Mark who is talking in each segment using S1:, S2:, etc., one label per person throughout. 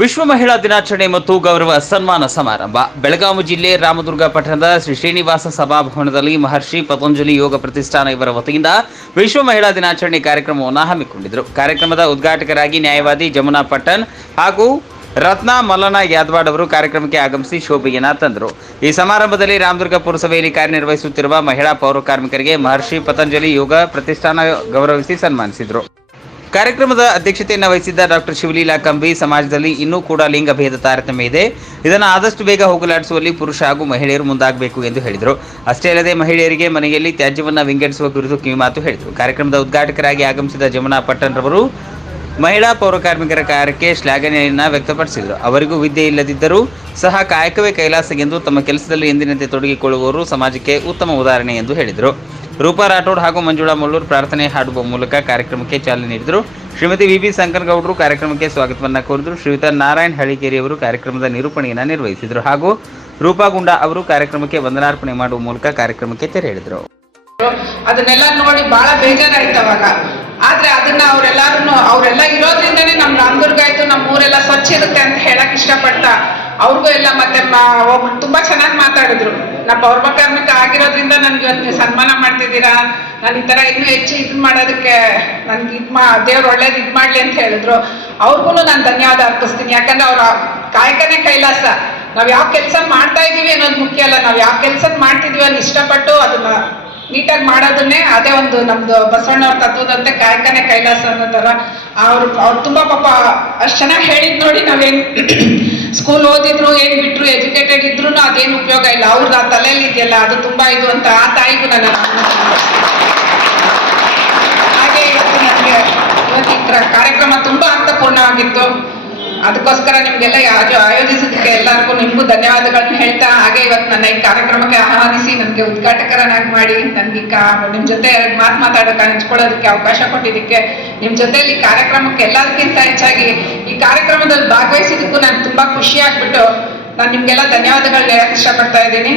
S1: ವಿಶ್ವ ಮಹಿಳಾ ದಿನಾಚರಣೆ ಮತ್ತು ಗೌರವ ಸನ್ಮಾನ ಸಮಾರಂಭ. ಬೆಳಗಾವಿ ಜಿಲ್ಲೆ ರಾಮದುರ್ಗ ಪಟ್ಟಣದ ಶ್ರೀ ಶ್ರೀನಿವಾಸ ಸಭಾಭವನದಲ್ಲಿ ಮಹರ್ಷಿ ಪತಂಜಲಿ ಯೋಗ ಪ್ರತಿಷ್ಠಾನ ಇವರ ವತಿಯಿಂದ ವಿಶ್ವ ಮಹಿಳಾ ದಿನಾಚರಣೆ ಕಾರ್ಯಕ್ರಮವನ್ನು ಹಮ್ಮಿಕೊಂಡಿದ್ದರು ಕಾರ್ಯಕ್ರಮದ ಉದ್ಘಾಟಕರಾಗಿ ನ್ಯಾಯವಾದಿ ಜಮುನಾ ಪಟ್ಟಣ್ ಹಾಗೂ ರತ್ನ ಮಲ್ಲನ ಯಾದವಾಡ್ ಅವರು ಕಾರ್ಯಕ್ರಮಕ್ಕೆ ಆಗಮಿಸಿ ಶೋಭೆಯನ್ನ ತಂದರು. ಈ ಸಮಾರಂಭದಲ್ಲಿ ರಾಮದುರ್ಗ ಪುರಸಭೆಯಲ್ಲಿ ಕಾರ್ಯನಿರ್ವಹಿಸುತ್ತಿರುವ ಮಹಿಳಾ ಪೌರ ಕಾರ್ಮಿಕರಿಗೆ ಮಹರ್ಷಿ ಪತಂಜಲಿ ಯೋಗ ಪ್ರತಿಷ್ಠಾನ ಗೌರವಿಸಿ ಸನ್ಮಾನಿಸಿದರು. ಕಾರ್ಯಕ್ರಮದ ಅಧ್ಯಕ್ಷತೆಯನ್ನು ವಹಿಸಿದ್ದ ಡಾಕ್ಟರ್ ಶಿವಲೀಲಾ ಕಂಬಿ ಸಮಾಜದಲ್ಲಿ ಇನ್ನೂ ಕೂಡ ಲಿಂಗಭೇದ ತಾರತಮ್ಯ ಇದೆ. ಇದನ್ನು ಆದಷ್ಟು ಬೇಗ ಹೋಗಲಾಡಿಸುವಲ್ಲಿ ಪುರುಷ ಹಾಗೂ ಮಹಿಳೆಯರು ಮುಂದಾಗಬೇಕು ಎಂದು ಹೇಳಿದರು. ಅಷ್ಟೇ ಅಲ್ಲದೆ ಮಹಿಳೆಯರಿಗೆ ಮನೆಯಲ್ಲಿ ತ್ಯಾಜ್ಯವನ್ನು ವಿಂಗಡಿಸುವ ಕುರಿತು ಕಿವಿಮಾತು ಹೇಳಿದರು. ಕಾರ್ಯಕ್ರಮದ ಉದ್ಘಾಟಕರಾಗಿ ಆಗಮಿಸಿದ ಜಮುನಾ ಪಟ್ಟಣ್ ರವರು ಮಹಿಳಾ ಪೌರ ಕಾರ್ಮಿಕರ ಕಾರ್ಯಕ್ಕೆ ಶ್ಲಾಘನೆಯನ್ನು ವ್ಯಕ್ತಪಡಿಸಿದರು. ಅವರಿಗೂ ವಿದ್ಯೆ ಇಲ್ಲದಿದ್ದರೂ ಸಹ ಕಾಯಕವೇ ಕೈಲಾಸ ಎಂದು ತಮ್ಮ ಕೆಲಸದಲ್ಲಿ ಎಂದಿನಂತೆ ತೊಡಗಿಕೊಳ್ಳುವವರು ಸಮಾಜಕ್ಕೆ ಉತ್ತಮ ಉದಾಹರಣೆ ಎಂದು ಹೇಳಿದರು. ರೂಪಾ ರಾಠೋಡ್ ಹಾಗೂ ಮಂಜುಳಾ ಮುಳ್ಳೂರ್ ಪ್ರಾರ್ಥನೆ ಹಾಡುವ ಮೂಲಕ ಕಾರ್ಯಕ್ರಮಕ್ಕೆ ಚಾಲನೆ ನೀಡಿದರು. ಶ್ರೀಮತಿ ವಿ ಬಿ ಸಂಕನಗೌಡರು ಕಾರ್ಯಕ್ರಮಕ್ಕೆ ಸ್ವಾಗತವನ್ನ ಕೋರಿದರು. ಶ್ರೀಯುತ ನಾರಾಯಣ್ ಹಳಿಕೇರಿ ಅವರು ಕಾರ್ಯಕ್ರಮದ ನಿರೂಪಣೆಯನ್ನು ನಿರ್ವಹಿಸಿದರು ಹಾಗೂ ರೂಪಾ ಗುಂಡಾ ಅವರು ಕಾರ್ಯಕ್ರಮಕ್ಕೆ ವಂದನಾರ್ಪಣೆ ಮಾಡುವ ಮೂಲಕ ಕಾರ್ಯಕ್ರಮಕ್ಕೆ ತೆರೆ ಹೇಳಿದರು
S2: ಅದನ್ನೆಲ್ಲ ನೋಡಿ ಬಹಳ ಬೇಜಾರಾಯ್ತು ಅವಾಗ. ಆದ್ರೆ ಅದನ್ನ ಅವರೆಲ್ಲರೂ ಅವರೆಲ್ಲ ಇರೋದ್ರಿಂದನೇ ನಮ್ ರಾಮದುರ್ಗ ಆಯ್ತು ನಮ್ಮ ಊರೆಲ್ಲ ಸ್ವಚ್ಛ ಇರುತ್ತೆ ಅಂತ ಹೇಳಕ್ ಇಷ್ಟಪಡ್ತಾ, ಅವ್ರಿಗೂ ಎಲ್ಲ ಮತ್ತೆ ತುಂಬಾ ಚೆನ್ನಾಗಿ ಮಾತಾಡಿದ್ರು. ನಾ ಪೌರ್ವ ಕಾರ್ಮಿಕ ಆಗಿರೋದ್ರಿಂದ ನನ್ಗೆ ಇವತ್ತು ಸನ್ಮಾನ ಮಾಡ್ತಿದ್ದೀರಾ? ನಾನು ಈ ಥರ ಇನ್ನೂ ಹೆಚ್ಚು ಇದು ಮಾಡೋದಕ್ಕೆ ನನ್ಗೆ ಇದು ಮಾ ದೇವ್ರು ಒಳ್ಳೇದು ಇದು ಮಾಡ್ಲಿ ಅಂತ ಹೇಳಿದ್ರು. ಅವ್ರಿಗೂ ನಾನು ಧನ್ಯವಾದ ಅರ್ಪಿಸ್ತೀನಿ. ಯಾಕಂದ್ರೆ ಅವ್ರ ಕಾಯಕನೇ ಕೈಲಾಸ. ನಾವು ಯಾವ ಕೆಲಸ ಮಾಡ್ತಾ ಇದೀವಿ ಅನ್ನೋದು ಮುಖ್ಯ ಅಲ್ಲ. ನಾವು ಯಾವ ಕೆಲಸ ಮಾಡ್ತಿದ್ವಿ ಅನ್ನೋ ಇಷ್ಟಪಟ್ಟು ಅದನ್ನ ನೀಟಾಗಿ ಮಾಡೋದನ್ನೇ ಅದೇ ಒಂದು ನಮ್ದು ಬಸವಣ್ಣವ್ರ ತತ್ವದಂತೆ ಕಾಯಕನೇ ಕೈಲಾಸ ಅನ್ನೋ ತರ. ಅವ್ರು ಅವ್ರು ತುಂಬಾ ಪಾಪ ಅಷ್ಟು ಚೆನ್ನಾಗಿ ಹೇಳಿದ್ ನೋಡಿ ನಾವೇನ್ ಸ್ಕೂಲ್ ಓದಿದ್ರು, ಏನ್ ಬಿಟ್ರು, ಎಜುಕೇಟೆಡ್ ಅದೇನು ಉಪಯೋಗ ಇಲ್ಲ. ಅವ್ರದ್ದು ಆ ತಲೆಯಲ್ಲಿ ಇದೆಯಲ್ಲ ಅದು ತುಂಬಾ ಇದು ಅಂತ ಆ ತಾಯಿಗೂ ನನ್ನ ಹಾಗೆ ಇವತ್ತು ನನಗೆ ಇವತ್ತು ಈ ಕ್ರ- ಕಾರ್ಯಕ್ರಮ ತುಂಬಾ ಅರ್ಥಪೂರ್ಣವಾಗಿತ್ತು. ಅದಕ್ಕೋಸ್ಕರ ನಿಮ್ಗೆಲ್ಲ ಆಯೋಜಿಸಿದಕ್ಕೆ ಎಲ್ಲರಿಗೂ ನಿಮಗೂ ಧನ್ಯವಾದಗಳನ್ನ ಹೇಳ್ತಾ, ಹಾಗೆ ಇವತ್ತು ನನ್ನ ಈ ಕಾರ್ಯಕ್ರಮಕ್ಕೆ ಆಹ್ವಾನಿಸಿ ನನಗೆ ಉದ್ಘಾಟಕರನ್ನಾಗಿ ಮಾಡಿ, ನನಗೆ ನಿಮ್ಮ ಜೊತೆ ಎರಡು ಮಾತು ಮಾತಾಡೋಕೆ ಹಂಚ್ಕೊಳ್ಳೋದಕ್ಕೆ ಅವಕಾಶ ಕೊಟ್ಟಿದ್ದಕ್ಕೆ ನಿಮ್ಮ ಜೊತೆಯಲ್ಲಿ ಕಾರ್ಯಕ್ರಮಕ್ಕೆ ಎಲ್ಲದಕ್ಕಿಂತ ಹೆಚ್ಚಾಗಿ ಈ ಕಾರ್ಯಕ್ರಮದಲ್ಲಿ ಭಾಗವಹಿಸಿದ್ದಕ್ಕೂ ನಾನು ತುಂಬಾ ಖುಷಿ ಆಗ್ಬಿಟ್ಟು ನಾನು ನಿಮ್ಗೆಲ್ಲ ಧನ್ಯವಾದಗಳು ಹೇಳಕ್ ಇಷ್ಟಪಡ್ತಾ ಇದ್ದೀನಿ.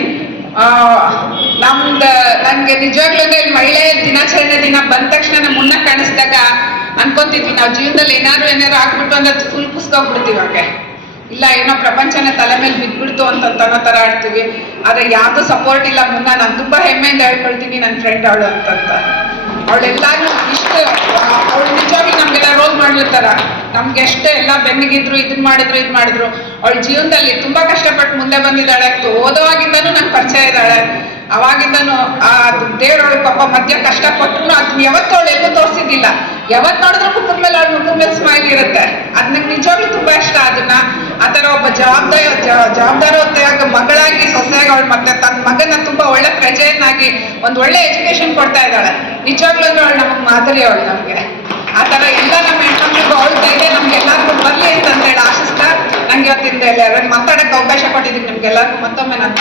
S2: ನಮ್ದು, ನನಗೆ ನಿಜವಾಗ್ಲೂ ಇಲ್ಲಿ ಮಹಿಳೆ ದಿನಾಚರಣೆ ದಿನ ಬಂದ ತಕ್ಷಣ ನಮ್ಮ ಮುನ್ನ ಕಾಣಿಸಿದಾಗ ಅನ್ಕೊಂತಿದ್ವಿ. ನಾವು ಜೀವನದಲ್ಲಿ ಏನಾದ್ರು ಏನಾದ್ರು ಆಗ್ಬಿಟ್ಟು ಅಂದ್ರೆ ಫುಲ್ ಕುಸ್ಕೋಗ್ಬಿಡ್ತೀವಿ ಹಾಗೆ ಇಲ್ಲ, ಏನೋ ಪ್ರಪಂಚನ ತಲೆ ಮೇಲೆ ಬಿದ್ಬಿಡ್ತು ಅಂತ ಅನ್ನೋ ತರ ಆಡ್ತೀವಿ. ಆದ್ರೆ ಯಾವ್ದು ಸಪೋರ್ಟ್ ಇಲ್ಲ ಮುನ್ನ ನಾನು ತುಂಬಾ ಹೆಮ್ಮೆಯಿಂದ ಹೇಳ್ಕೊಳ್ತೀನಿ ನನ್ನ ಫ್ರೆಂಡ್ ಅವಳು ಅಂತಂತ. ಅವಳೆಲ್ಲಾರು ಇಷ್ಟು. ಅವಳು ನಿಜವಾಗಿ ನಮ್ಗೆಲ್ಲ ರೋಲ್ ಮಾಡಿರ್ತಾರ ನಮ್ಗೆ ಎಷ್ಟೇ ಎಲ್ಲ ಬೆನ್ನಿಗಿದ್ರು, ಇದನ್ ಮಾಡಿದ್ರು ಇದ್ ಮಾಡಿದ್ರು, ಅವಳ ಜೀವನದಲ್ಲಿ ತುಂಬಾ ಕಷ್ಟಪಟ್ಟು ಮುಂದೆ ಬಂದಿದ್ದಾಳೆ. ಓದೋವಾಗಿಂದನೂ ನಂಗೆ ಪರಿಚಯ ಇದ್ದಾಳೆ. ಅವಾಗಿಂದನು ಆ ದೇವ್ರವಳು ಪಾಪ ಮಧ್ಯ ಕಷ್ಟ ಕೊಟ್ಟರು ಅದನ್ನ ಯಾವತ್ತು ಅವಳು ಎಲ್ಲೂ ತೋರಿಸಿದ್ದಿಲ್ಲ. ಯಾವತ್ ನೋಡಿದ್ರು ಮುಖದ ಮೇಲೆ ಅವಳ ಮುಖದ ಮೇಲೆ ಸ್ಮೈಲ್ ಇರುತ್ತೆ. ಅದ್ ನಂಗೆ ನಿಜವಾಗ್ಲೂ ತುಂಬಾ ಇಷ್ಟ ಅದನ್ನ. ಆ ಒಬ್ಬ ಜವಾಬ್ದಾರಿ ಜವಾಬ್ದಾರಿ ಜವಾಬ್ದಾರಿಯುತೆಯಾಗಿ ಮಗಳಾಗಿ ಸೊಸೆಯಾಗಿ ಅವಳು ಮತ್ತೆ ತನ್ನ ಮಗನ ತುಂಬಾ ಒಳ್ಳೆ ಪ್ರಜೆಯನ್ನಾಗಿ, ಒಂದು ಒಳ್ಳೆ ಎಜುಕೇಶನ್ ಕೊಡ್ತಾ ಇದ್ದಾಳೆ. ನಿಜವಾಗ್ಲೂ ಅವಳು ನಮಗ್ ಮಾದರಿ ಅವಳು ನಮ್ಗೆ. ಆ ತರ ಎಲ್ಲ ನಮ್ಮ ಹೆಣ್ಮಕ್ಳಿಗೂ ಅವಳ ಧೈರ್ಯ ನಮ್ಗೆ ಎಲ್ಲರಿಗೂ ಬರ್ಲಿ ಅಂತ ಹೇಳಿ ಆಶಿಸ್ತಾ ನಂಗೆ ಇವತ್ತಿಂದ ಎಲ್ಲ ಮಾತಾಡಕ್ಕೆ ಅವಕಾಶ ಕೊಟ್ಟಿದ್ದೀನಿ ನಿಮ್ಗೆಲ್ಲರಿಗೂ ಮತ್ತೊಮ್ಮೆ ನಾನು